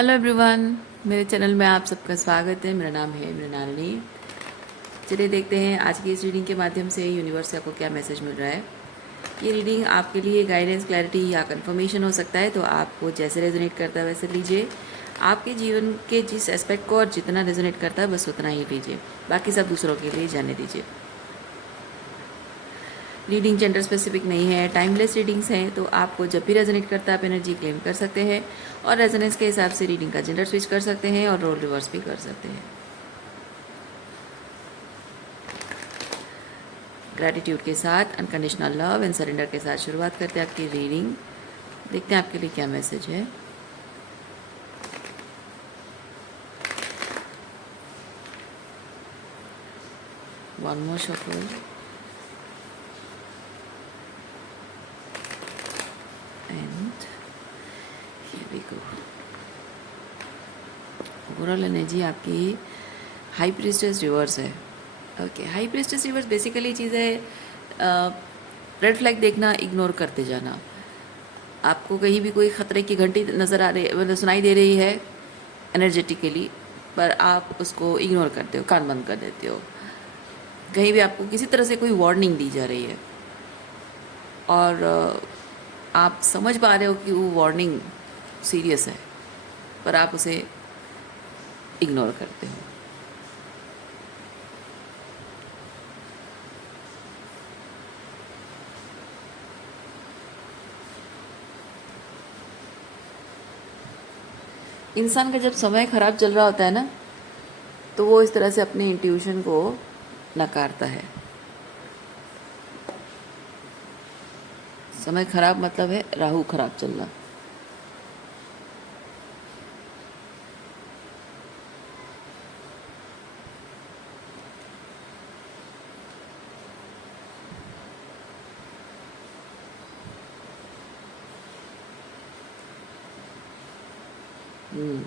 Hello everyone, मेरे channel में आप सबका स्वागत है। मेरा नाम है मृणालिनी। चलिए देखते हैं आज की इस रीडिंग के माध्यम से यूनिवर्स से आपको क्या मैसेज मिल रहा है। ये रीडिंग आपके लिए गाइडेंस, क्लैरिटी या कंफर्मेशन हो सकता है, तो आपको जैसे रेजोनेट करता है वैसे लीजिए। आपके जीवन के जिस एस्पेक्ट को और जितना रेजोनेट करता है बस उतना ही लीजिए, बाकी सब दूसरों के लिए जाने दीजिए। रीडिंग जेंडर स्पेसिफिक नहीं है, टाइमलेस रीडिंग्स हैं, तो आपको जब भी रेजोनेट करता है आप एनर्जी क्लेम कर सकते हैं और रेजोनेंस के हिसाब से रीडिंग का जेंडर स्विच कर सकते हैं और रोल रिवर्स भी कर सकते हैं। ग्रैटिट्यूड के साथ, अनकंडीशनल लव एंड सरेंडर के साथ शुरुआत करते हैं आपकी रीडिंग। देखते हैं आपके लिए क्या मैसेज है। One more shuffle and here we go. Overall energy आपकी हाई प्रीस्टेस रिवर्स है। Okay, high priestess reverse basically चीज़ है रेड फ्लैग देखना, इग्नोर करते जाना। आपको कहीं भी कोई ख़तरे की घंटी नज़र आ रही है, मतलब सुनाई दे रही है एनर्जेटिकली, पर आप उसको इग्नोर करते हो, कान बंद कर देते हो। कहीं भी आपको किसी तरह से कोई वार्निंग दी जा रही है और आप समझ पा रहे हो कि वो वार्निंग सीरियस है, पर आप उसे इग्नोर करते हो। इंसान का जब समय ख़राब चल रहा होता है ना, तो वो इस तरह से अपनी इंट्यूशन को नकारता है। समय ख़राब मतलब है राहु ख़राब चलना।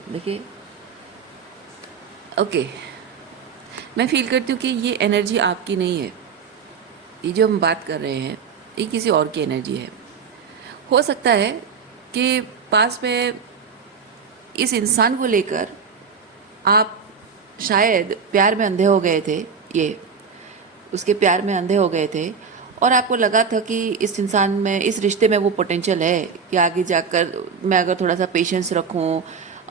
देखिए, ओके, मैं फील करती हूँ कि ये एनर्जी आपकी नहीं है। ये जो हम बात कर रहे हैं ये किसी और की एनर्जी है। हो सकता है कि पास में इस इंसान को लेकर आप शायद प्यार में अंधे हो गए थे, ये उसके प्यार में अंधे हो गए थे और आपको लगा था कि इस इंसान में, इस रिश्ते में वो पोटेंशियल है कि आगे जाकर मैं अगर थोड़ा सा पेशेंस रखूं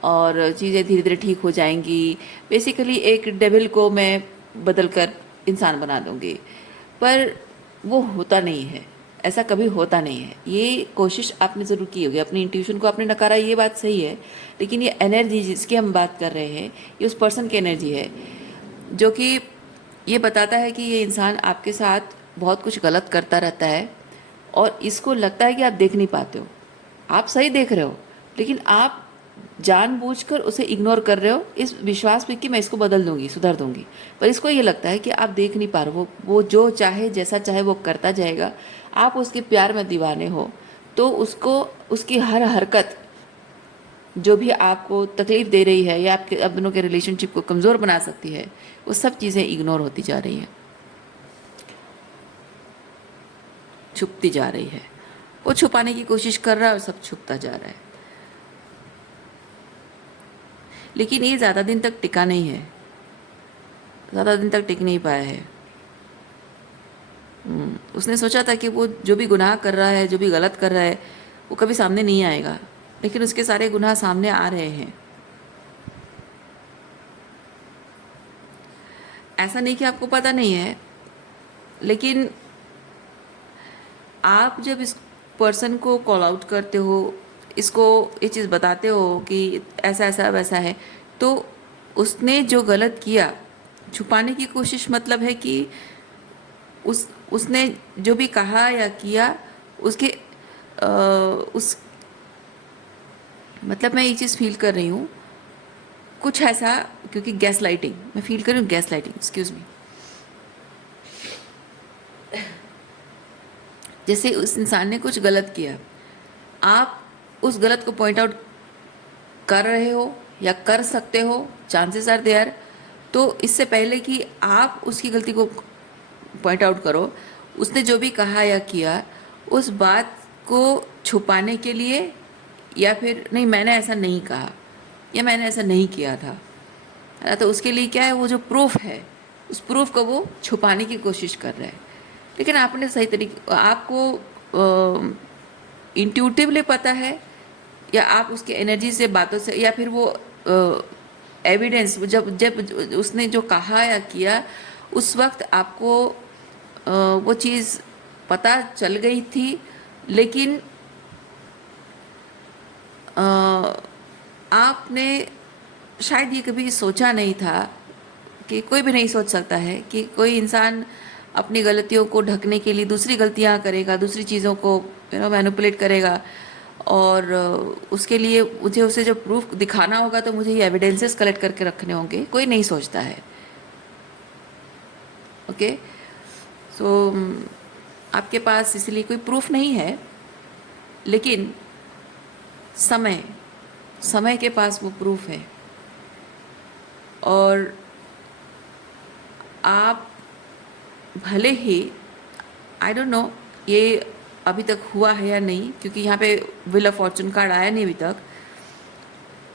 और चीज़ें धीरे धीरे ठीक हो जाएंगी। बेसिकली एक डेविल को मैं बदल कर इंसान बना दूंगी, पर वो होता नहीं है। ऐसा कभी होता नहीं है। ये कोशिश आपने ज़रूर की होगी, अपनी इंट्यूशन को आपने नकारा, ये बात सही है, लेकिन ये एनर्जी जिसकी हम बात कर रहे हैं ये उस पर्सन की एनर्जी है जो कि ये बताता है कि ये इंसान आपके साथ बहुत कुछ गलत करता रहता है और इसको लगता है कि आप देख नहीं पाते हो। आप सही देख रहे हो, लेकिन आप जानबूझकर उसे इग्नोर कर रहे हो इस विश्वास में कि मैं इसको बदल दूंगी, सुधर दूंगी, पर इसको ये लगता है कि आप देख नहीं पा रहे हो। वो जो चाहे, जैसा चाहे वो करता जाएगा। आप उसके प्यार में दीवाने हो, तो उसको, उसकी हर हरकत जो भी आपको तकलीफ दे रही है या आपके अब दोनों के रिलेशनशिप को कमज़ोर बना सकती है, वो सब चीज़ें इग्नोर होती जा रही हैं, छुपती जा रही है। वो छुपाने की कोशिश कर रहा है और सब छुपता जा रहा है, लेकिन ये ज़्यादा दिन तक टिका नहीं है, ज़्यादा दिन तक टिक नहीं पाया है। उसने सोचा था कि वो जो भी गुनाह कर रहा है, जो भी गलत कर रहा है, वो कभी सामने नहीं आएगा, लेकिन उसके सारे गुनाह सामने आ रहे हैं। ऐसा नहीं कि आपको पता नहीं है, लेकिन आप जब इस पर्सन को कॉल आउट करते हो, इसको ये चीज़ बताते हो कि ऐसा ऐसा वैसा है, तो उसने जो गलत किया छुपाने की कोशिश, मतलब है कि उसने जो भी कहा या किया उसके उस, मतलब मैं ये चीज़ फील कर रही हूँ कुछ ऐसा, क्योंकि गैस लाइटिंग मैं फील कर रही हूँ, गैस लाइटिंग, एक्सक्यूज़ मी। जैसे उस इंसान ने कुछ गलत किया, आप उस गलत को पॉइंट आउट कर रहे हो या कर सकते हो, चांसेस आर देयर। तो इससे पहले कि आप उसकी गलती को पॉइंट आउट करो, उसने जो भी कहा या किया उस बात को छुपाने के लिए, या फिर नहीं मैंने ऐसा नहीं कहा, या मैंने ऐसा नहीं किया था, है ना। तो उसके लिए क्या है, वो जो प्रूफ है उस प्रूफ को वो छुपाने की कोशिश कर रहा है। लेकिन आपने सही तरीके, आपको इंट्यूटिवली पता है, या आप उसकी एनर्जी से, बातों से, या फिर वो एविडेंस, जब जब उसने जो कहा या किया उस वक्त आपको वो चीज़ पता चल गई थी, लेकिन अ, आपने शायद ये कभी सोचा नहीं था, कि कोई भी नहीं सोच सकता है कि कोई इंसान अपनी गलतियों को ढकने के लिए दूसरी गलतियां करेगा, दूसरी चीज़ों को मैनिपुलेट करेगा, और उसके लिए मुझे उसे जब प्रूफ दिखाना होगा तो मुझे ये एविडेंसेस कलेक्ट करके रखने होंगे, कोई नहीं सोचता है। ओके, सो आपके पास इसलिए कोई प्रूफ नहीं है, लेकिन समय समय के पास वो प्रूफ है। और आप भले ही, आई डोंट नो ये अभी तक हुआ है या नहीं, क्योंकि यहाँ पे व्हील ऑफ फॉर्चून कार्ड आया नहीं अभी तक।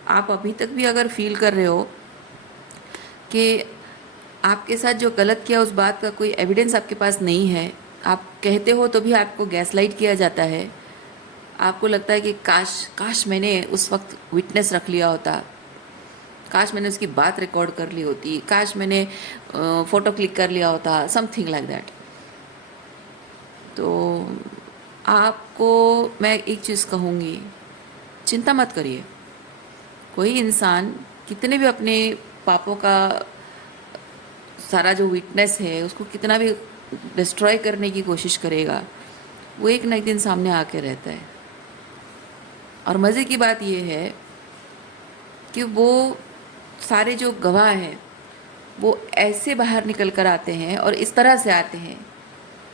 आप अभी तक भी अगर फील कर रहे हो कि आपके साथ जो गलत किया उस बात का कोई एविडेंस आपके पास नहीं है, आप कहते हो तो भी आपको गैसलाइट किया जाता है, आपको लगता है कि काश काश मैंने उस वक्त विटनेस रख लिया होता, काश मैंने उसकी बात रिकॉर्ड कर ली होती, काश मैंने फ़ोटो क्लिक कर लिया होता, समथिंग लाइक दैट। तो आपको मैं एक चीज़ कहूँगी, चिंता मत करिए। कोई इंसान कितने भी अपने पापों का सारा जो विटनेस है उसको कितना भी डिस्ट्रॉय करने की कोशिश करेगा, वो एक ना एक दिन सामने आके रहता है। और मज़े की बात ये है कि वो सारे जो गवाह हैं वो ऐसे बाहर निकल कर आते हैं और इस तरह से आते हैं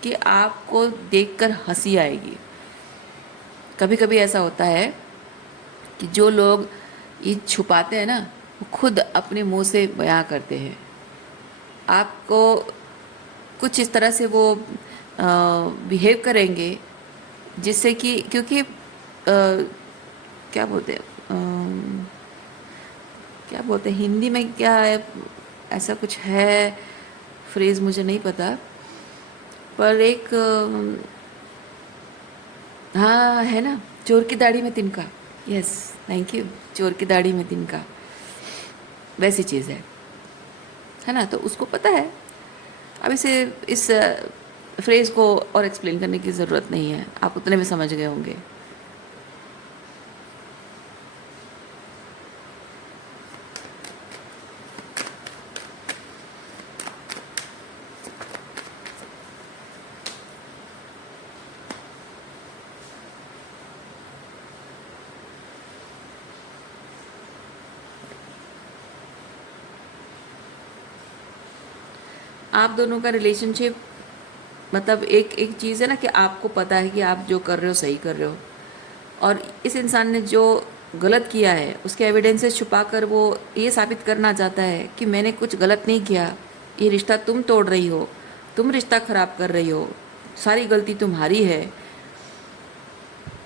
कि आपको देखकर हंसी आएगी। कभी कभी ऐसा होता है कि जो लोग ये छुपाते हैं ना, वो खुद अपने मुंह से बयां करते हैं। आपको कुछ इस तरह से वो बिहेव करेंगे जिससे कि, क्योंकि क्या बोलते हैं, क्या बोलते हैं हिंदी में, क्या है, ऐसा कुछ है फ्रेज़, मुझे नहीं पता, पर एक हाँ है ना, चोर की दाढ़ी में तिनका। यस, थैंक यू, चोर की दाढ़ी में तिनका, वैसी चीज़ है ना। तो उसको पता है। अब इस फ्रेज़ को और एक्सप्लेन करने की ज़रूरत नहीं है, आप उतने में समझ गए होंगे। आप दोनों का रिलेशनशिप, मतलब एक एक चीज़ है ना कि आपको पता है कि आप जो कर रहे हो सही कर रहे हो, और इस इंसान ने जो गलत किया है उसके एविडेंसेस छुपाकर वो ये साबित करना चाहता है कि मैंने कुछ गलत नहीं किया, ये रिश्ता तुम तोड़ रही हो, तुम रिश्ता ख़राब कर रही हो, सारी गलती तुम्हारी है,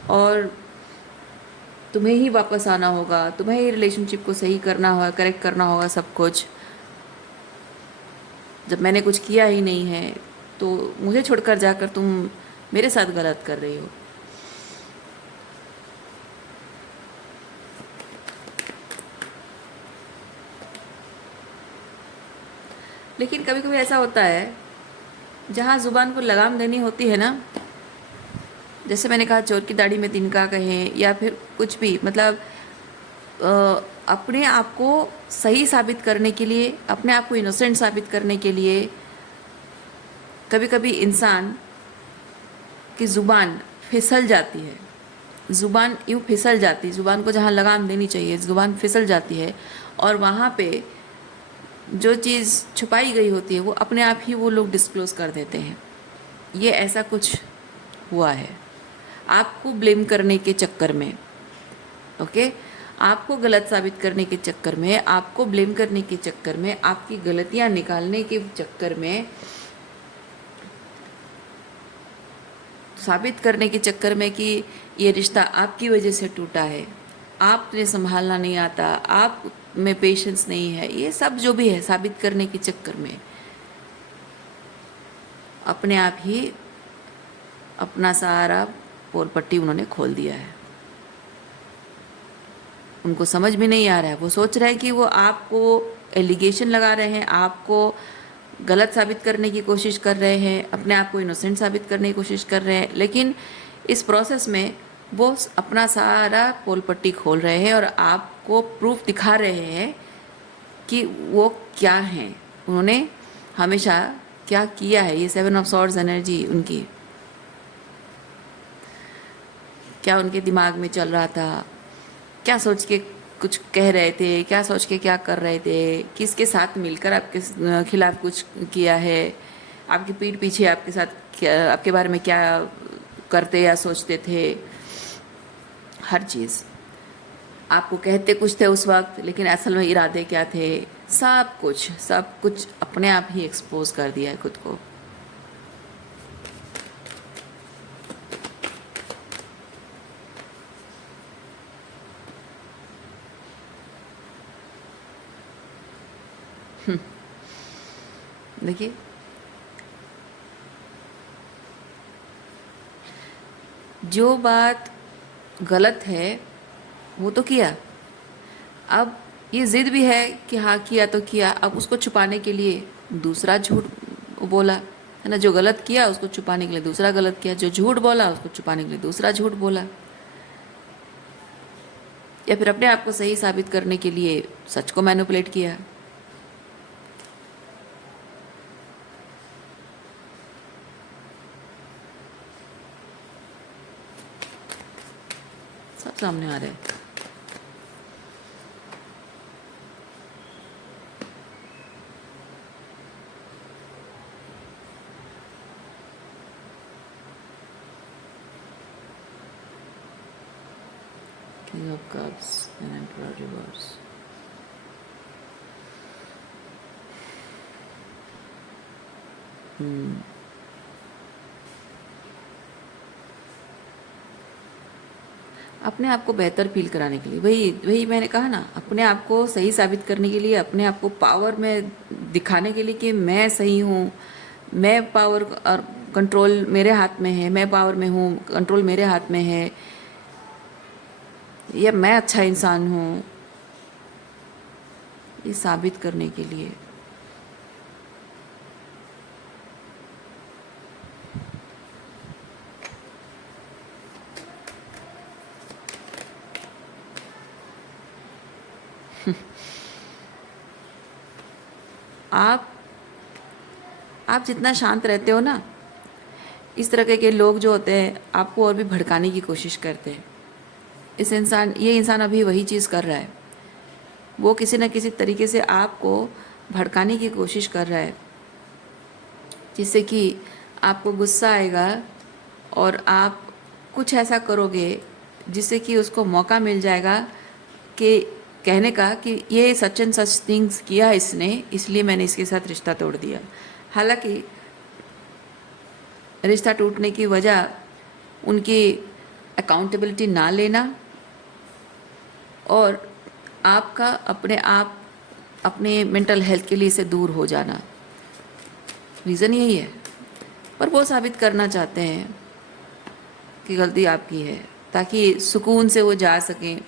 और तुम्हें ही वापस आना होगा, तुम्हें ही रिलेशनशिप को सही करना होगा, करेक्ट करना होगा सब कुछ, जब मैंने कुछ किया ही नहीं है तो मुझे छोड़कर जाकर तुम मेरे साथ गलत कर रही हो। लेकिन कभी कभी ऐसा होता है जहाँ ज़ुबान को लगाम देनी होती है ना, जैसे मैंने कहा चोर की दाढ़ी में तिनका कहें, या फिर कुछ भी, मतलब अपने आप को सही साबित करने के लिए, अपने आप को इनोसेंट साबित करने के लिए कभी कभी इंसान की ज़ुबान फिसल जाती है। ज़ुबान यूँ फिसल जाती है, ज़ुबान को जहाँ लगाम देनी चाहिए ज़ुबान फिसल जाती है, और वहाँ पे जो चीज़ छुपाई गई होती है वो अपने आप ही वो लोग डिस्क्लोज़ कर देते हैं। ये ऐसा कुछ हुआ है आपको ब्लेम करने के चक्कर में। ओके, आपको गलत साबित करने के चक्कर में, आपको ब्लेम करने के चक्कर में, आपकी गलतियां निकालने के चक्कर में, साबित करने के चक्कर में कि ये रिश्ता आपकी वजह से टूटा है, आपने संभालना नहीं आता, आप में पेशेंस नहीं है, ये सब जो भी है साबित करने के चक्कर में अपने आप ही अपना सारा पोल पट्टी उन्होंने खोल दिया है। उनको समझ में नहीं आ रहा है, वो सोच रहे हैं कि वो आपको एलिगेशन लगा रहे हैं, आपको गलत साबित करने की कोशिश कर रहे हैं, अपने आप को इनोसेंट साबित करने की कोशिश कर रहे हैं, लेकिन इस प्रोसेस में वो अपना सारा पोल पट्टी खोल रहे हैं और आपको प्रूफ दिखा रहे हैं कि वो क्या हैं, उन्होंने हमेशा क्या किया है। ये 7 ऑफ सॉर्ड्स एनर्जी उनकी क्या उनके दिमाग में चल रहा था, क्या सोच के कुछ कह रहे थे, क्या सोच के क्या कर रहे थे, किसके साथ मिलकर आपके खिलाफ कुछ किया है, आपकी पीठ पीछे आपके साथ क्या, आपके बारे में क्या करते या सोचते थे। हर चीज़ आपको कहते कुछ थे उस वक्त, लेकिन असल में इरादे क्या थे, सब कुछ अपने आप ही एक्सपोज कर दिया है खुद को। देखिए, जो बात गलत है वो तो किया, अब ये ज़िद भी है कि हाँ किया तो किया, अब उसको छुपाने के लिए दूसरा झूठ बोला है ना। जो गलत किया उसको छुपाने के लिए दूसरा गलत किया, जो झूठ बोला उसको छुपाने के लिए दूसरा झूठ बोला, या फिर अपने आप को सही साबित करने के लिए सच को मैनिपुलेट किया। सब सामने आ रहे हैं। King of Cups and Emperor reverse. अपने आप को बेहतर फील कराने के लिए, वही मैंने कहा ना, अपने आप को सही साबित करने के लिए, अपने आप को पावर में दिखाने के लिए कि मैं सही हूँ, मैं पावर और कंट्रोल मेरे हाथ में है, मैं पावर में हूँ, कंट्रोल मेरे हाथ में है, या मैं अच्छा इंसान हूँ, ये साबित करने के लिए। आप जितना शांत रहते हो ना, इस तरह के लोग जो होते हैं आपको और भी भड़काने की कोशिश करते हैं। ये इंसान अभी वही चीज़ कर रहा है, वो किसी न किसी तरीके से आपको भड़काने की कोशिश कर रहा है, जिससे कि आपको गुस्सा आएगा और आप कुछ ऐसा करोगे जिससे कि उसको मौका मिल जाएगा कि कहने का कि ये सच एंड सच थिंग्स किया इसने, इसलिए मैंने इसके साथ रिश्ता तोड़ दिया। हालांकि रिश्ता टूटने की वजह उनकी अकाउंटेबिलिटी ना लेना और आपका अपने मेंटल हेल्थ के लिए से दूर हो जाना, रीज़न यही है। पर वो साबित करना चाहते हैं कि गलती आपकी है, ताकि सुकून से वो जा सकें,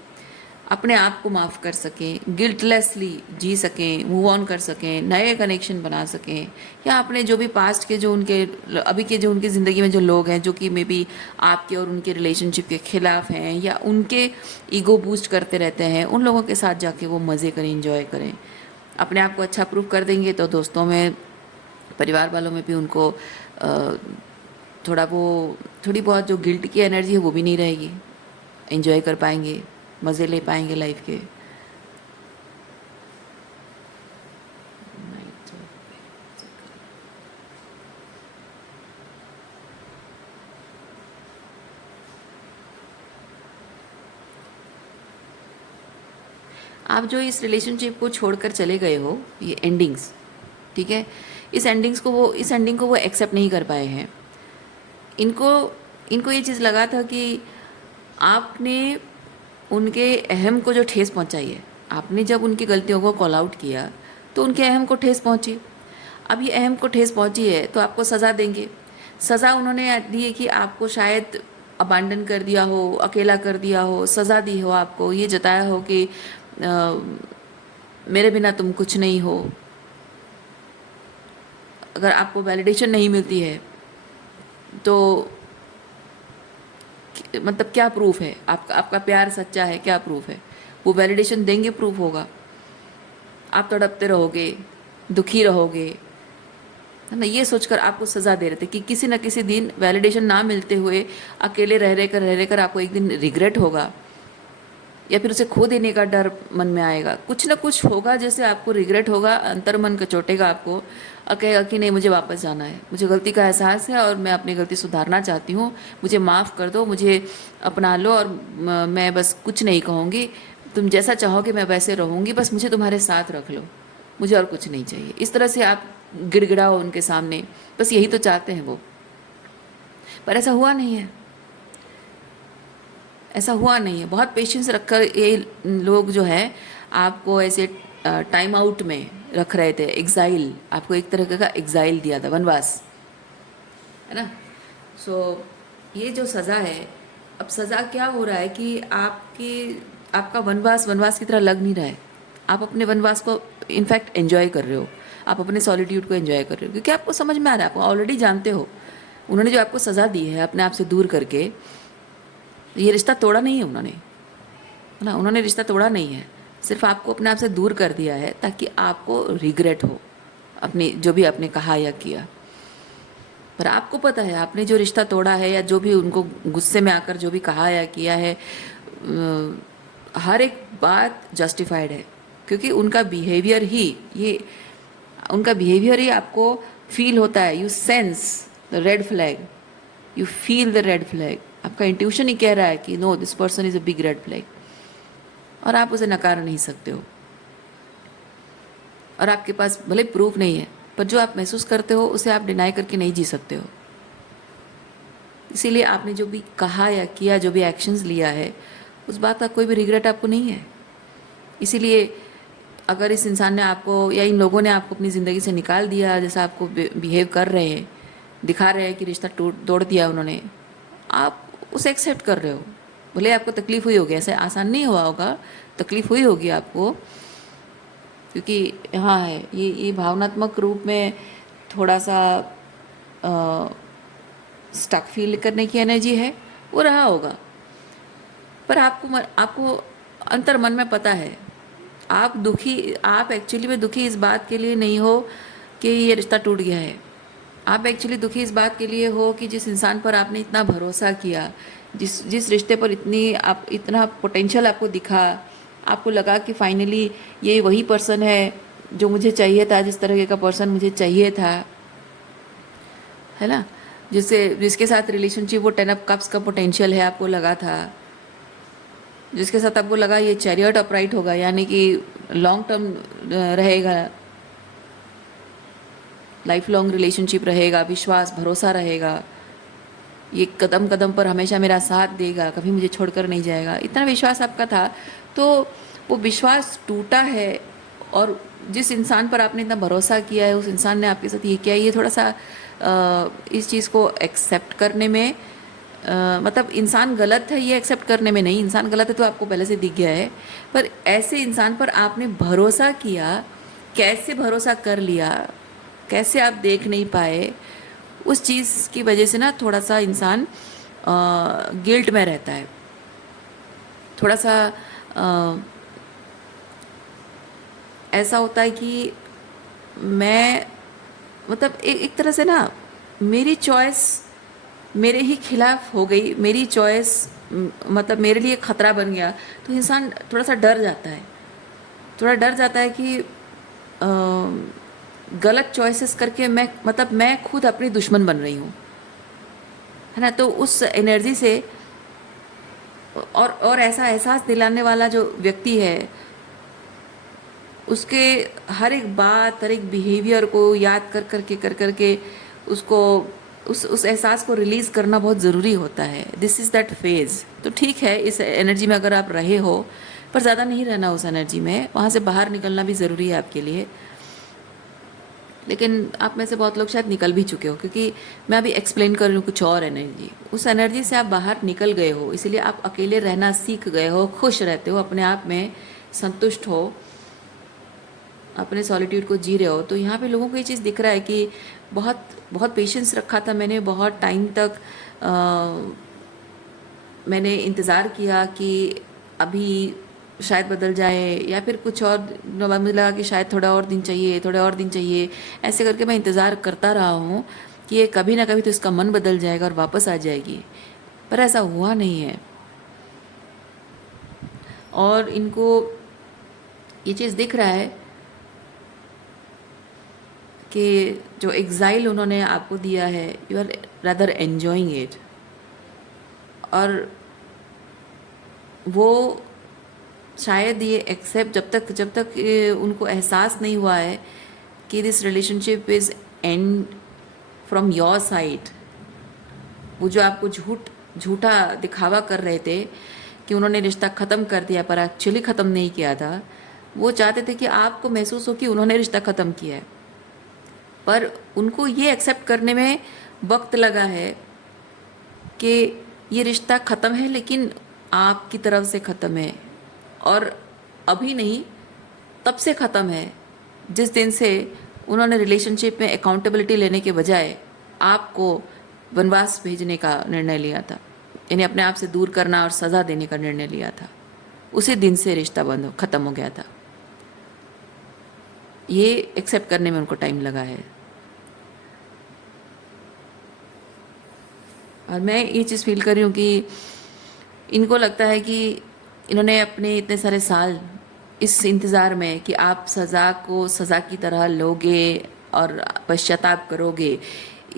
अपने आप को माफ़ कर सकें, गिल्टलेसली जी सकें, मूव ऑन कर सकें, नए कनेक्शन बना सकें, या अपने जो भी पास्ट के जो उनके अभी के जो उनकी ज़िंदगी में जो लोग हैं जो कि मे बी आपके और उनके रिलेशनशिप के ख़िलाफ़ हैं या उनके ईगो बूस्ट करते रहते हैं, उन लोगों के साथ जाके वो मज़े करें, इंजॉय करें। अपने आप को अच्छा प्रूव कर देंगे तो दोस्तों में, परिवार वालों में भी उनको थोड़ी बहुत जो गिल्ट की एनर्जी है वो भी नहीं रहेगी, एंजॉय कर पाएंगे, मज़े ले पाएंगे लाइफ के। आप जो इस रिलेशनशिप को छोड़कर चले गए हो, ये एंडिंग्स, ठीक है, इस एंडिंग को वो एक्सेप्ट नहीं कर पाए हैं। इनको ये चीज़ लगा था कि आपने उनके अहम को जो ठेस पहुंचाई है, आपने जब उनकी गलतियों को कॉल आउट किया तो उनके अहम को ठेस पहुंची। अब ये अहम को ठेस पहुंची है तो आपको सज़ा देंगे। सज़ा उन्होंने दी है कि आपको शायद अबांडन कर दिया हो, अकेला कर दिया हो, सज़ा दी हो, आपको ये जताया हो कि मेरे बिना तुम कुछ नहीं हो। अगर आपको वैलिडेशन नहीं मिलती है तो मतलब क्या प्रूफ है आपका प्यार सच्चा है? क्या प्रूफ है? वो वैलिडेशन देंगे, प्रूफ होगा। आप तड़पते रहोगे, दुखी रहोगे, है ना। ये सोचकर आपको सज़ा दे रहे थे कि किसी न किसी दिन वैलिडेशन ना मिलते हुए अकेले रह कर आपको एक दिन रिग्रेट होगा, या फिर उसे खो देने का डर मन में आएगा। कुछ ना कुछ होगा जैसे आपको रिग्रेट होगा, अंतर मन कचोटेगा आपको और कहेगा कि नहीं, मुझे वापस जाना है, मुझे गलती का एहसास है और मैं अपनी गलती सुधारना चाहती हूँ, मुझे माफ़ कर दो, मुझे अपना लो और मैं बस कुछ नहीं कहूँगी, तुम जैसा चाहोगे मैं वैसे रहूँगी, बस मुझे तुम्हारे साथ रख लो, मुझे और कुछ नहीं चाहिए। इस तरह से आप गिड़गिड़ाओ उनके सामने, बस यही तो चाहते हैं वो। पर ऐसा हुआ नहीं है, ऐसा हुआ नहीं है। बहुत पेशेंस रखकर ये लोग जो है आपको ऐसे टाइम आउट में रख रहे थे, एग्जाइल, आपको एक तरह का एग्जाइल दिया था, वनवास, है ना। सो ये जो सज़ा है, अब सज़ा क्या हो रहा है कि आपका वनवास वनवास की तरह लग नहीं रहा है। आप अपने वनवास को इनफैक्ट एंजॉय कर रहे हो, आप अपने सॉलिट्यूड को एंजॉय कर रहे हो, क्योंकि आपको समझ में आ रहा है, आप ऑलरेडी जानते हो उन्होंने जो आपको सज़ा दी है अपने आप से दूर करके, ये रिश्ता तोड़ा नहीं है उन्होंने, है ना। उन्होंने रिश्ता तोड़ा नहीं है, सिर्फ आपको अपने आप से दूर कर दिया है ताकि आपको रिग्रेट हो अपनी जो भी आपने कहा या किया। पर आपको पता है आपने जो रिश्ता तोड़ा है या जो भी उनको गुस्से में आकर जो भी कहा या किया है, हर एक बात जस्टिफाइड है, क्योंकि उनका बिहेवियर ही आपको फील होता है। You sense the red flag, you feel the red flag. आपका इंट्यूशन ही कह रहा है कि no, this person is a big red flag, और आप उसे नकार नहीं सकते हो। और आपके पास भले प्रूफ नहीं है, पर जो आप महसूस करते हो उसे आप डिनाई करके नहीं जी सकते हो। इसीलिए आपने जो भी कहा या किया, जो भी एक्शंस लिया है, उस बात का कोई भी रिग्रेट आपको नहीं है। इसीलिए अगर इस इंसान ने आपको या इन लोगों ने आपको अपनी ज़िंदगी से निकाल दिया, जैसा आपको बिहेव कर रहे हैं, दिखा रहे हैं कि रिश्ता तोड़ दिया उन्होंने, आप उसे एक्सेप्ट कर रहे हो। भले आपको तकलीफ़ हुई होगी, ऐसे आसान नहीं हुआ होगा, तकलीफ़ हुई होगी आपको, क्योंकि हाँ है ये भावनात्मक रूप में थोड़ा सा स्टक फील करने की एनर्जी है, वो रहा होगा। पर आपको अंतर मन में पता है, आप एक्चुअली में दुखी इस बात के लिए नहीं हो कि ये रिश्ता टूट गया है। आप एक्चुअली दुखी इस बात के लिए हो कि जिस इंसान पर आपने इतना भरोसा किया, जिस रिश्ते पर इतना पोटेंशियल आपको दिखा, आपको लगा कि फाइनली ये वही पर्सन है जो मुझे चाहिए था, जिस तरह का पर्सन मुझे चाहिए था, है ना, जिसके साथ रिलेशनशिप वो 10 ऑफ कप्स का पोटेंशियल है, आपको लगा था, जिसके साथ आपको लगा ये चैरियट अपराइट होगा, यानी कि लॉन्ग टर्म रहेगा, लाइफ लॉन्ग रिलेशनशिप रहेगा, विश्वास भरोसा रहेगा, ये कदम कदम पर हमेशा मेरा साथ देगा, कभी मुझे छोड़कर नहीं जाएगा, इतना विश्वास आपका था। तो वो विश्वास टूटा है, और जिस इंसान पर आपने इतना भरोसा किया है, उस इंसान ने आपके साथ ये किया, ये थोड़ा सा इस चीज़ को एक्सेप्ट करने में, मतलब इंसान गलत है ये एक्सेप्ट करने में नहीं, इंसान गलत है तो आपको पहले से दिख गया है, पर ऐसे इंसान पर आपने भरोसा किया, कैसे भरोसा कर लिया, कैसे आप देख नहीं पाए, उस चीज़ की वजह से ना थोड़ा सा इंसान गिल्ट में रहता है, थोड़ा सा ऐसा होता है कि मैं मतलब एक तरह से ना मेरी चॉइस मेरे ही खिलाफ हो गई, मेरी चॉइस मतलब मेरे लिए ख़तरा बन गया, तो इंसान थोड़ा सा डर जाता है, थोड़ा डर जाता है कि गलत चॉइसेस करके मैं खुद अपनी दुश्मन बन रही हूँ, है ना। तो उस एनर्जी से और ऐसा एहसास दिलाने वाला जो व्यक्ति है, उसके हर एक बात, हर एक बिहेवियर को याद कर करके उसको उस एहसास को रिलीज़ करना बहुत ज़रूरी होता है। This is that phase. तो ठीक है, इस एनर्जी में अगर आप रहे हो, पर ज़्यादा नहीं रहना उस एनर्जी में, वहाँ से बाहर निकलना भी ज़रूरी है आपके लिए। लेकिन आप में से बहुत लोग शायद निकल भी चुके हो, क्योंकि मैं अभी एक्सप्लेन कर रही हूँ कुछ और एनर्जी। उस एनर्जी से आप बाहर निकल गए हो, इसलिए आप अकेले रहना सीख गए हो, खुश रहते हो, अपने आप में संतुष्ट हो, अपने सॉलिट्यूड को जी रहे हो। तो यहाँ पे लोगों को ये चीज़ दिख रहा है कि बहुत बहुत पेशेंस रखा था मैंने, बहुत टाइम तक मैंने इंतज़ार किया कि अभी शायद बदल जाए, या फिर कुछ और, मुझे लगा कि शायद थोड़ा और दिन चाहिए, थोड़े और दिन चाहिए, ऐसे करके मैं इंतज़ार करता रहा हूँ कि ये कभी ना कभी तो इसका मन बदल जाएगा और वापस आ जाएगी। पर ऐसा हुआ नहीं है। और इनको ये चीज़ दिख रहा है कि जो एग्ज़ाइल उन्होंने आपको दिया है, you are rather enjoying it. और वो शायद ये एक्सेप्ट, जब तक उनको एहसास नहीं हुआ है कि this relationship is and from your side. वो जो आपको झूठा दिखावा कर रहे थे कि उन्होंने रिश्ता ख़त्म कर दिया, पर एक्चुअली ख़त्म नहीं किया था। वो चाहते थे कि आपको महसूस हो कि उन्होंने रिश्ता ख़त्म किया है, पर उनको ये एक्सेप्ट करने में वक्त लगा है कि ये रिश्ता ख़त्म है, लेकिन आपकी तरफ से ख़त्म है, और अभी नहीं, तब से ख़त्म है जिस दिन से उन्होंने रिलेशनशिप में अकाउंटेबिलिटी लेने के बजाय आपको वनवास भेजने का निर्णय लिया था, यानी अपने आप से दूर करना और सज़ा देने का निर्णय लिया था। उसी दिन से रिश्ता ख़त्म हो गया था। ये एक्सेप्ट करने में उनको टाइम लगा है। और मैं ये चीज़ फील कर रही हूँ कि इनको लगता है कि इन्होंने अपने इतने सारे साल इस इंतज़ार में कि आप सज़ा को सज़ा की तरह लोगे और पश्चाताप करोगे,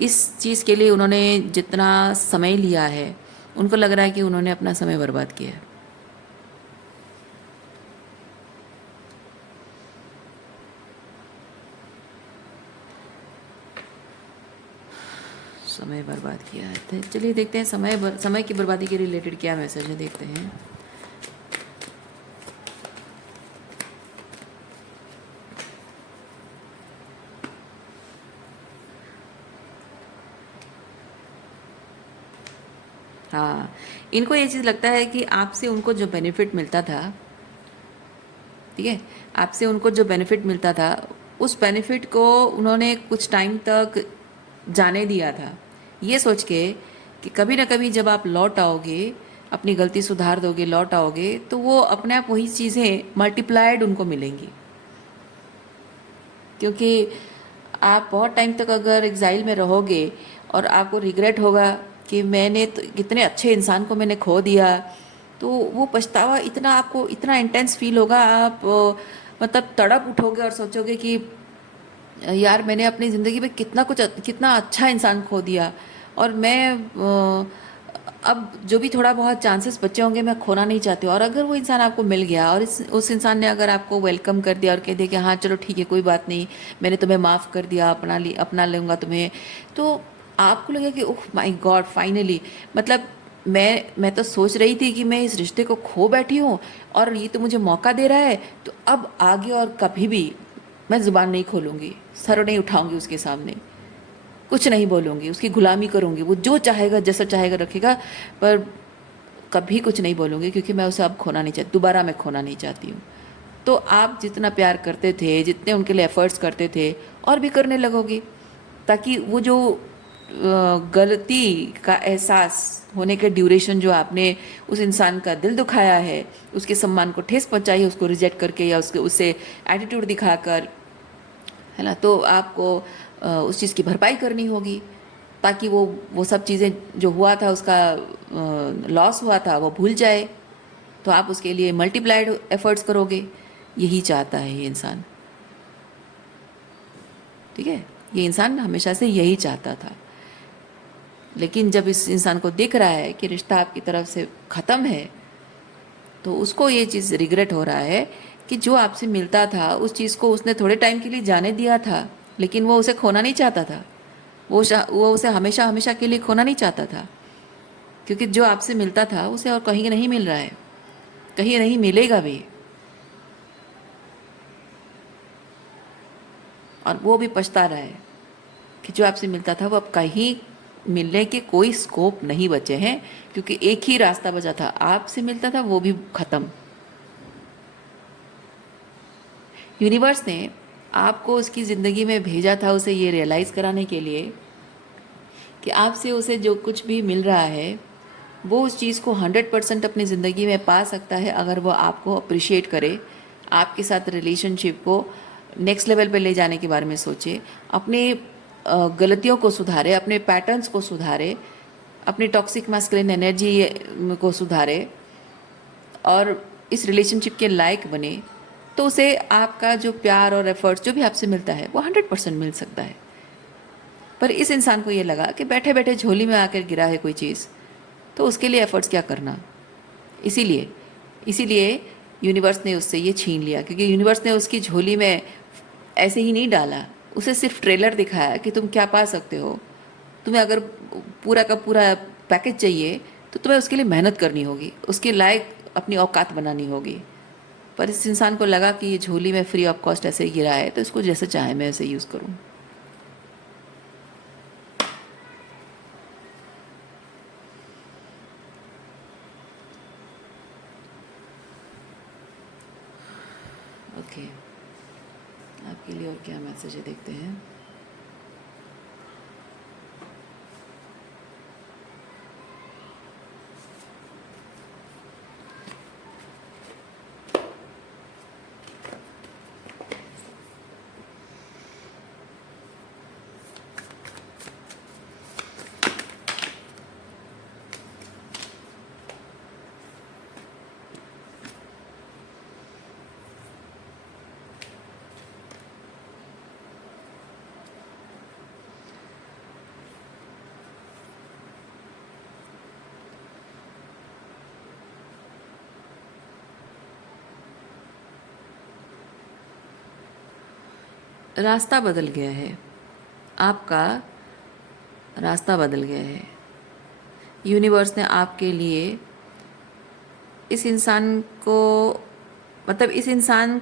इस चीज़ के लिए उन्होंने जितना समय लिया है, उनको लग रहा है कि उन्होंने अपना समय बर्बाद किया है। समय बर्बाद किया है। तो चलिए देखते हैं समय की बर्बादी के रिलेटेड क्या मैसेज है, देखते हैं। हाँ, इनको ये चीज़ लगता है कि आपसे उनको जो बेनिफिट मिलता था, ठीक है, आपसे उनको जो बेनिफिट मिलता था, उस बेनिफिट को उन्होंने कुछ टाइम तक जाने दिया था, ये सोच के कि कभी ना कभी जब आप लौट आओगे, अपनी गलती सुधार दोगे, लौट आओगे, तो वो अपने आप वही चीज़ें मल्टीप्लाइड उनको मिलेंगी। क्योंकि आप बहुत टाइम तक अगर एग्जाइल में रहोगे और आपको रिग्रेट होगा कि मैंने तो कितने अच्छे इंसान को मैंने खो दिया, तो वो पछतावा इतना आपको इतना इंटेंस फील होगा, आप मतलब तड़प उठोगे और सोचोगे कि यार मैंने अपनी ज़िंदगी में कितना अच्छा इंसान खो दिया, और मैं अब जो भी थोड़ा बहुत चांसेस बचे होंगे मैं खोना नहीं चाहती हूँ। और अगर वो इंसान आपको मिल गया और उस इंसान ने अगर आपको वेलकम कर दिया और कह दिया कि हाँ चलो ठीक है, कोई बात नहीं, मैंने तुम्हें माफ़ कर दिया, अपना लूँगा तुम्हें, तो आपको लगेगा कि ओह माय गॉड फाइनली, मतलब मैं तो सोच रही थी कि मैं इस रिश्ते को खो बैठी हूँ और ये तो मुझे मौका दे रहा है, तो अब आगे और कभी भी मैं ज़ुबान नहीं खोलूँगी, सर नहीं उठाऊँगी उसके सामने, कुछ नहीं बोलूँगी, उसकी गुलामी करूँगी, वो जो चाहेगा जैसा चाहेगा रखेगा, पर कभी कुछ नहीं बोलूँगी, क्योंकि मैं उसे अब खोना नहीं चाहती, दोबारा मैं खोना नहीं चाहती हूँ। तो आप जितना प्यार करते थे, जितने उनके लिए एफ़र्ट्स करते थे, और भी करने लगोगी, ताकि वो जो गलती का एहसास होने के ड्यूरेशन जो आपने उस इंसान का दिल दुखाया है, उसके सम्मान को ठेस पहुंचाई है, उसको रिजेक्ट करके या उससे एटीट्यूड दिखाकर, है ना, तो आपको उस चीज़ की भरपाई करनी होगी, ताकि वो सब चीज़ें जो हुआ था, उसका लॉस हुआ था, वो भूल जाए। तो आप उसके लिए मल्टीप्लाइड एफर्ट्स करोगे। यही चाहता है ये इंसान, ठीक है, ये इंसान हमेशा से यही चाहता था। लेकिन जब इस इंसान को दिख रहा है कि रिश्ता आपकी तरफ से ख़त्म है, तो उसको ये चीज़ रिग्रेट हो रहा है कि जो आपसे मिलता था उस चीज़ को उसने थोड़े टाइम के लिए जाने दिया था, लेकिन वो उसे खोना नहीं चाहता था, वो उसे हमेशा हमेशा के लिए खोना नहीं चाहता था, क्योंकि जो आपसे मिलता था उसे और कहीं नहीं मिल रहा है, कहीं नहीं मिलेगा भी, और वो भी पछता रहा है कि जो आपसे मिलता था वो अब कहीं मिलने के कोई स्कोप नहीं बचे हैं, क्योंकि एक ही रास्ता बचा था, आपसे मिलता था वो भी ख़त्म। यूनिवर्स ने आपको उसकी ज़िंदगी में भेजा था उसे ये रियलाइज़ कराने के लिए कि आपसे उसे जो कुछ भी मिल रहा है वो उस चीज़ को 100% अपनी ज़िंदगी में पा सकता है अगर वो आपको अप्रिशिएट करे, आपके साथ रिलेशनशिप को नेक्स्ट लेवल पे ले जाने के बारे में सोचे, अपनी गलतियों को सुधारे, अपने पैटर्न्स को सुधारे, अपनी टॉक्सिक मैस्कुलिन एनर्जी को सुधारे और इस रिलेशनशिप के लायक बने, तो उसे आपका जो प्यार और एफर्ट्स जो भी आपसे मिलता है वो 100% मिल सकता है। पर इस इंसान को ये लगा कि बैठे बैठे झोली में आकर गिरा है कोई चीज़, तो उसके लिए एफर्ट्स क्या करना। इसीलिए यूनिवर्स ने उससे ये छीन लिया, क्योंकि यूनिवर्स ने उसकी झोली में ऐसे ही नहीं डाला, उसे सिर्फ ट्रेलर दिखाया कि तुम क्या पा सकते हो। तुम्हें अगर पूरा का पूरा पैकेज चाहिए तो तुम्हें उसके लिए मेहनत करनी होगी, उसके लायक अपनी औकात बनानी होगी। पर इस इंसान को लगा कि ये झोली में फ्री ऑफ कॉस्ट ऐसे ही गिरा है, तो इसको जैसे चाहे मैं ऐसे यूज़ करूँ। ओके, आपके लिए और क्या मैसेज है देखते हैं। रास्ता बदल गया है, आपका रास्ता बदल गया है। यूनिवर्स ने आपके लिए इस इंसान को, मतलब इस इंसान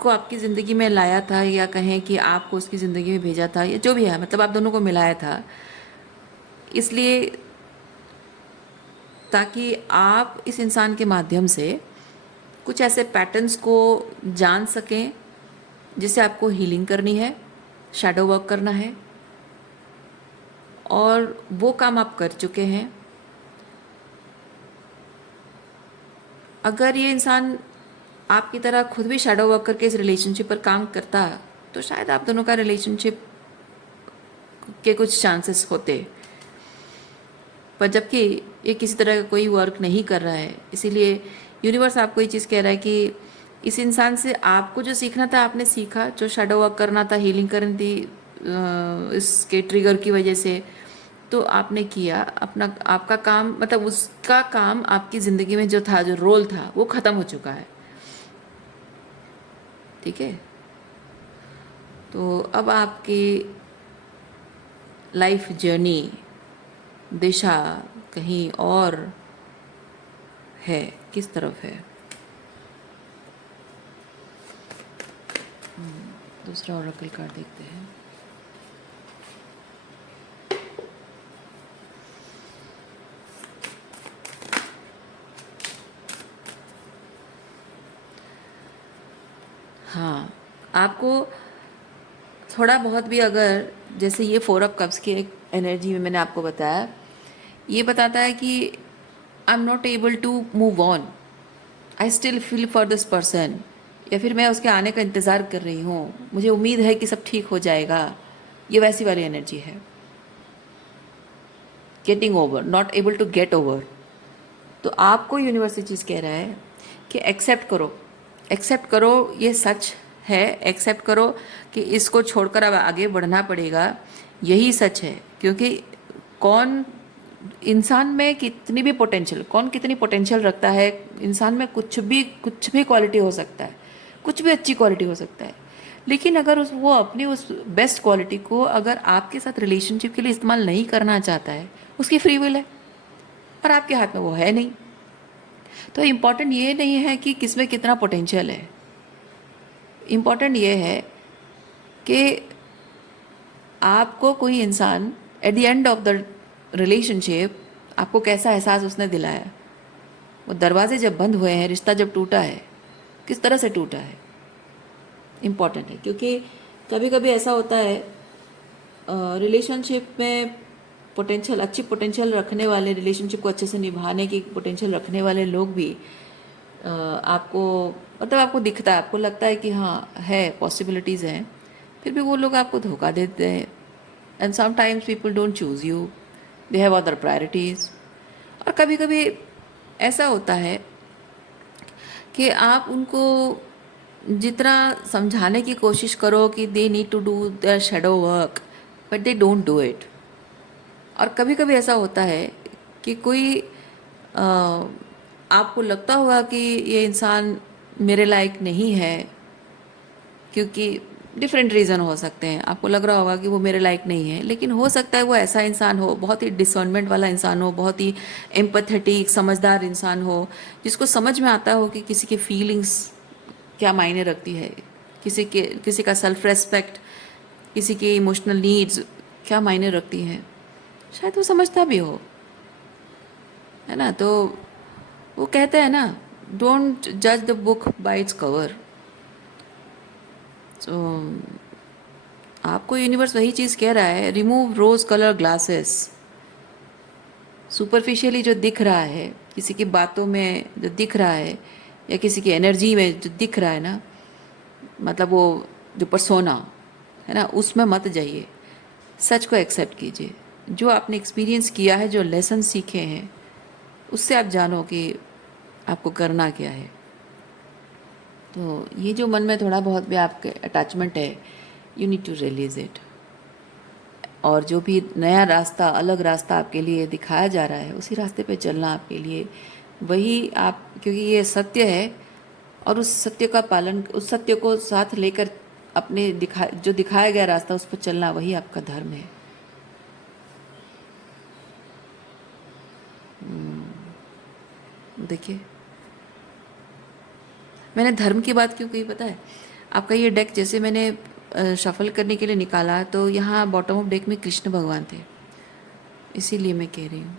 को आपकी ज़िंदगी में लाया था, या कहें कि आपको उसकी ज़िंदगी में भेजा था, या जो भी है, मतलब आप दोनों को मिलाया था, इसलिए ताकि आप इस इंसान के माध्यम से कुछ ऐसे पैटर्न्स को जान सकें जिससे आपको हीलिंग करनी है, शैडो वर्क करना है, और वो काम आप कर चुके हैं। अगर ये इंसान आपकी तरह खुद भी शैडो वर्क करके इस रिलेशनशिप पर काम करता तो शायद आप दोनों का रिलेशनशिप के कुछ चांसेस होते, पर जबकि ये किसी तरह का कोई वर्क नहीं कर रहा है, इसीलिए यूनिवर्स आपको ये चीज़ कह रहा है कि इस इंसान से आपको जो सीखना था आपने सीखा, जो शैडो वर्क करना था, हीलिंग करनी थी इसके ट्रिगर की वजह से, तो आपने किया अपना, आपका काम, मतलब उसका काम आपकी ज़िंदगी में जो था, जो रोल था, वो ख़त्म हो चुका है। ठीक है, तो अब आपकी लाइफ जर्नी दिशा कहीं और है, किस तरफ है। दूसरा ओरेकल कार्ड देखते हैं। हाँ, आपको थोड़ा बहुत भी, अगर जैसे ये 4 ऑफ कप्स की एक एनर्जी में मैंने आपको बताया, ये बताता है कि I am not able to move on, I still feel for this person, या फिर मैं उसके आने का इंतज़ार कर रही हूँ, मुझे उम्मीद है कि सब ठीक हो जाएगा। ये वैसी वाली एनर्जी है, getting over, not able to get over. तो आपको यूनिवर्स ये चीज़ कह रहा है कि एक्सेप्ट करो, एक्सेप्ट करो, ये सच है, एक्सेप्ट करो कि इसको छोड़कर अब आगे बढ़ना पड़ेगा, यही सच है। क्योंकि कौन इंसान में कितनी भी पोटेंशियल, कौन कितनी पोटेंशियल रखता है, इंसान में कुछ भी क्वालिटी हो सकता है, कुछ भी अच्छी क्वालिटी हो सकता है, लेकिन अगर वो अपनी उस बेस्ट क्वालिटी को अगर आपके साथ रिलेशनशिप के लिए इस्तेमाल नहीं करना चाहता है, उसकी फ्री विल है और आपके हाथ में वो है नहीं। तो इम्पॉर्टेंट ये नहीं है कि किसमें कितना पोटेंशियल है, इम्पॉर्टेंट ये है कि आपको कोई इंसान at the end of the relationship आपको कैसा एहसास उसने दिलाया, वो दरवाजे जब बंद हुए हैं, रिश्ता जब टूटा है, किस तरह से टूटा है, इम्पॉर्टेंट है। क्योंकि कभी कभी ऐसा होता है रिलेशनशिप में पोटेंशियल, अच्छी पोटेंशियल रखने वाले, रिलेशनशिप को अच्छे से निभाने की पोटेंशियल रखने वाले लोग भी आपको मतलब आपको दिखता है, आपको लगता है कि हाँ है, पॉसिबिलिटीज़ हैं, फिर भी वो लोग आपको धोखा देते हैं। And sometimes people don't choose you, they have other priorities. और कभी कभी ऐसा होता है कि आप उनको जितना समझाने की कोशिश करो कि they need to do their shadow work, but they don't do it. और कभी कभी ऐसा होता है कि कोई आपको लगता होगा कि ये इंसान मेरे लायक नहीं है, क्योंकि डिफरेंट रीज़न हो सकते हैं, आपको लग रहा होगा कि वो मेरे लायक नहीं है, लेकिन हो सकता है वो ऐसा इंसान हो, बहुत ही डिसर्नमेंट वाला इंसान हो, बहुत ही एम्पैथेटिक समझदार इंसान हो, जिसको समझ में आता हो कि किसी की फीलिंग्स क्या मायने रखती है, किसी का सेल्फ रेस्पेक्ट, किसी की इमोशनल नीड्स क्या मायने रखती हैं, शायद वो समझता भी हो, है ना। तो वो कहते हैं ना, डोंट जज the book by its cover. तो आपको यूनिवर्स वही चीज़ कह रहा है, रिमूव रोज कलर ग्लासेस। सुपरफिशियली जो दिख रहा है, किसी की बातों में जो दिख रहा है या किसी की एनर्जी में जो दिख रहा है ना, मतलब वो जो परसोना है ना, उसमें मत जाइए, सच को एक्सेप्ट कीजिए। जो आपने एक्सपीरियंस किया है, जो लेसन सीखे हैं, उससे आप जानो कि आपको करना क्या है। तो ये जो मन में थोड़ा बहुत भी आपके अटैचमेंट है, you need to release it. और जो भी नया रास्ता, अलग रास्ता आपके लिए दिखाया जा रहा है, उसी रास्ते पे चलना आपके लिए, वही आप, क्योंकि ये सत्य है और उस सत्य का पालन, उस सत्य को साथ लेकर अपने जो दिखाया गया रास्ता, उस पर चलना, वही आपका धर्म है। देखिए, मैंने धर्म की बात क्यों कही पता है? आपका ये डेक जैसे मैंने शफल करने के लिए निकाला, तो यहाँ बॉटम ऑफ डेक में कृष्ण भगवान थे, इसीलिए मैं कह रही हूँ।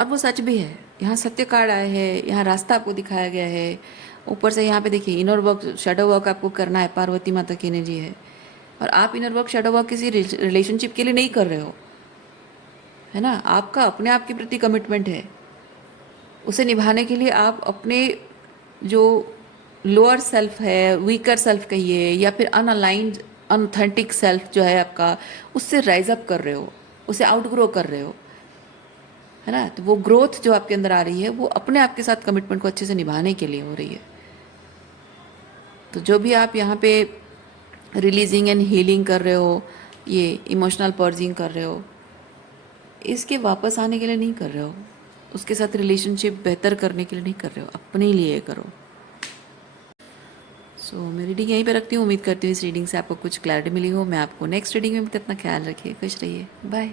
और वो सच भी है, यहाँ सत्य कार्ड आए हैं, यहाँ रास्ता आपको दिखाया गया है। ऊपर से यहाँ पे देखिए, इनर वर्क, शेडो वर्क आपको करना है, पार्वती माता की एनर्जी है। और आप इनर वर्क, शेडो वर्क किसी रिलेशनशिप के लिए नहीं कर रहे हो, है ना, आपका अपने आप के प्रति कमिटमेंट है। उसे निभाने के लिए आप अपने जो लोअर सेल्फ है, वीकर सेल्फ कहिए, या फिर अनअलाइंड अनऑथेंटिक सेल्फ जो है आपका, उससे राइज अप कर रहे हो, उसे आउटग्रो कर रहे हो, है ना। तो वो ग्रोथ जो आपके अंदर आ रही है, वो अपने आप के साथ कमिटमेंट को अच्छे से निभाने के लिए हो रही है। तो जो भी आप यहाँ पे रिलीजिंग एंड हीलिंग कर रहे हो, ये इमोशनल पर्जिंग कर रहे हो, इसके वापस आने के लिए नहीं कर रहे हो, उसके साथ रिलेशनशिप बेहतर करने के लिए नहीं कर रहे हो, अपने लिए करो। मैं रीडिंग यहीं पे रखती हूँ। उम्मीद करती हूँ इस रीडिंग से आपको कुछ क्लैरिटी मिली हो। मैं आपको नेक्स्ट रीडिंग में, अपना ख्याल रखिए, खुश रहिए, बाय।